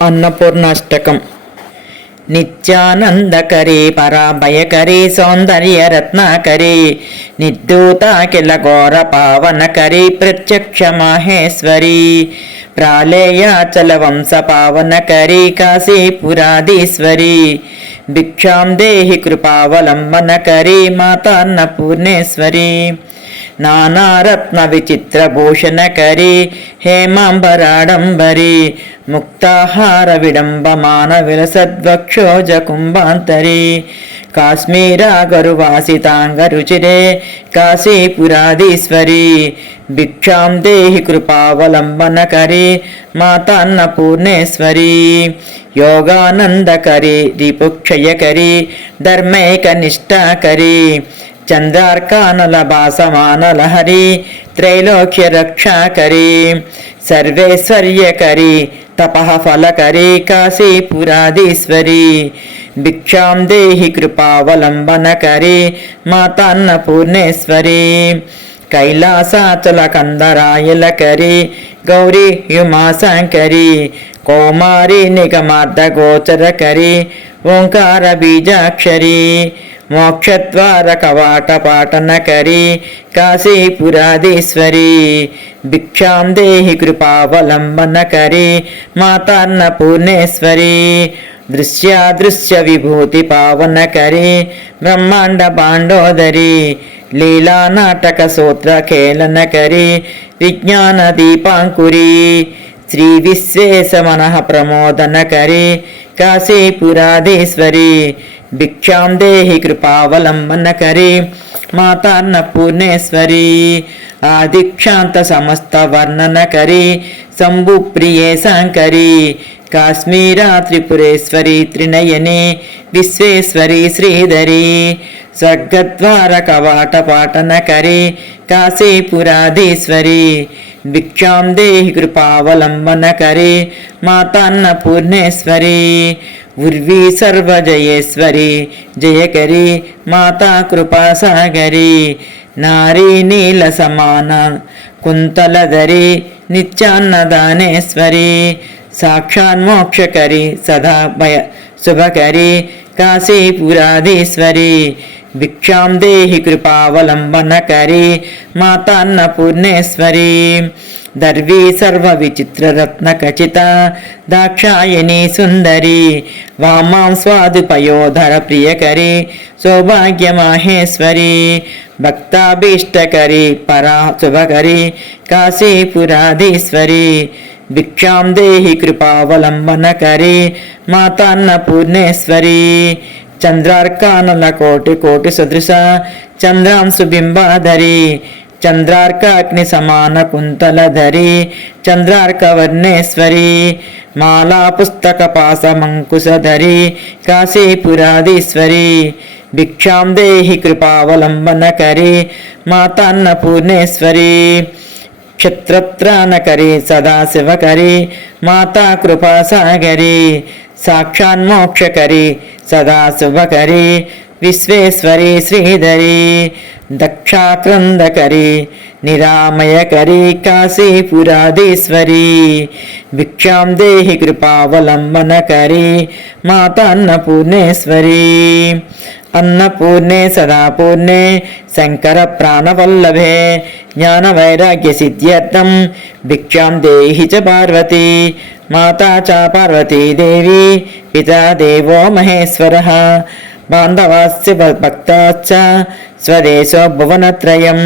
అన్నపూర్ణాష్టకం. నిత్యానందకరీ పరాభయకరీ సౌందర్యరత్నాకరీ నిర్ధూతాఖిల ఘోర పావనకరీ ప్రత్యక్ష మాహేశ్వరీ ప్రాళేయాచల వంశ పావనకరీ కాశీపురాధీశ్వరీ భిక్షాం దేహి కృపావలంబనకరీ మాతాన్నపూర్ణేశ్వరీ నానారత్న విచిత్రభూషణకరీ హేమాంబరాడంబరీ ముక్తాహార విడంబమాన విలసద్వక్షోజ కుంభాంతరీ కాశ్మీరాగరువాసితాంగరుచిరే కాశీపురాధీశ్వరీ భిక్షాం దేహి కృపావలంబనకరీ మాతాన్నపూర్ణేశ్వరీ యోగానందకరీ రిపుక్షయకరీ ధర్మైకనిష్టాకరీ చంద్రార్కానల భాసమానలహరి త్రైలోక్య రక్షాకరీ సర్వేశ్వర్యకరీ తపః ఫలకరీ కాశీపురాధీశ్వరీ భిక్షాం దేహి కృపావలంబనకరీ మాతాన్నపూర్ణేశ్వరీ కైలాసాచల కందరాయలకరీ గౌరీ హ్యుమాశంకరీ కౌమారీ నిగమార్ధగోచరకరీ ఓంకార బీజాక్షరీ మోక్షద్వార కవాట పాటనకరీ కాశీపురాధీశ్వరీ భిక్షాం దేహి కృపావలంబనకరీ మాతాన్నపూర్ణేశ్వరీ దృశ్యాదృశ్య విభూతి పావనకరీ బ్రహ్మాండ పాండోదరీ లీలా నాటక సూత్ర ఖేళనకరీ విజ్ఞాన దీపాంకురీ శ్రీ విశ్వేశ మనః ప్రమోదనకరీ కాశీపురాధీశ్వరీ భిక్షాం దేహి కృపావలంబనకరీ మాతాన్నపూర్ణేశ్వరీ ఆదిక్షాంత సమస్త వర్ణనకరీ శంభుప్రియే శాంకరీ కాశ్మీరా త్రిపురేశ్వరీ త్రినయనీ విశ్వేశ్వరీ శ్రీధరీ స్వర్గద్వార కవాట పాటనకరీ కాశీపురాధీశ్వరీ భిక్షాం దేహి కృపావలంబనకరీ మాతాన్నపూర్ణేశ్వరీ ఉర్వీ సర్వజయేశ్వరీ జయకరీ మాతా కృపాసాగరీ నారీ నీల సమాన కుంతలధరీ నిత్యాన్నదానేశ్వరీ సాక్షాన్మోక్షకరీ సదా భయ శుభకరీ కాశీపురాధీశ్వరీ భిక్షాం దేహి కృపావలంబనకరీ మాతాన్నపూర్ణేశ్వరీ దర్వీ సర్వ విచిత్ర రత్న ఖచిత దాక్షాయణీ సుందరీ వామాం స్వాదుపయోధర ప్రియకరీ సౌభాగ్య మాహేశ్వరీ భక్తాభీష్టకరీ పరా శుభకరీ కాశీపురాధీశ్వరీ భిక్షాం దేహి కృపావలంబనకరీ మాతాన్నపూర్ణేశ్వరీ చంద్రార్కానల కోటి కోటి సదృశ చంద్రాంశు బింబాధరీ చంద్రార్కాగ్ని సమాన కుంతలధరీ చంద్రార్కవర్ణేశ్వరీ మాలా పుస్తక పాసమంకుశధరీ కాశీపురాధీశ్వరీ భిక్షాం దేహి కృపావలంబనకరీ మాతాన్నపూర్ణేశ్వరీ క్షత్రత్రాణకరీ సదాశివకరీ మాతా కృపాసాగరీ సాక్షాన్మోక్షకరీ సదాశుభకరీ విశ్వేశ్వరీ శ్రీధరీ దక్షాక్రందకరీ నిరామయకరీ కాశీపురాధీశ్వరీ భిక్షాం దేహి కృపావలంబనకరీ మాతాన్నపూర్ణేశ్వరీ అన్నపూర్ణే సదాపూర్ణే శంకర ప్రాణవల్లభే జ్ఞానవైరాగ్య సిద్ధ్యర్థం భిక్షాం దేహి చ పార్వతీ మాతా చ పార్వతీదేవి పితా దేవో మహేశ్వరః బాంధవాశ్చ భక్తాశ్చ స్వదేశో భువనత్రయం.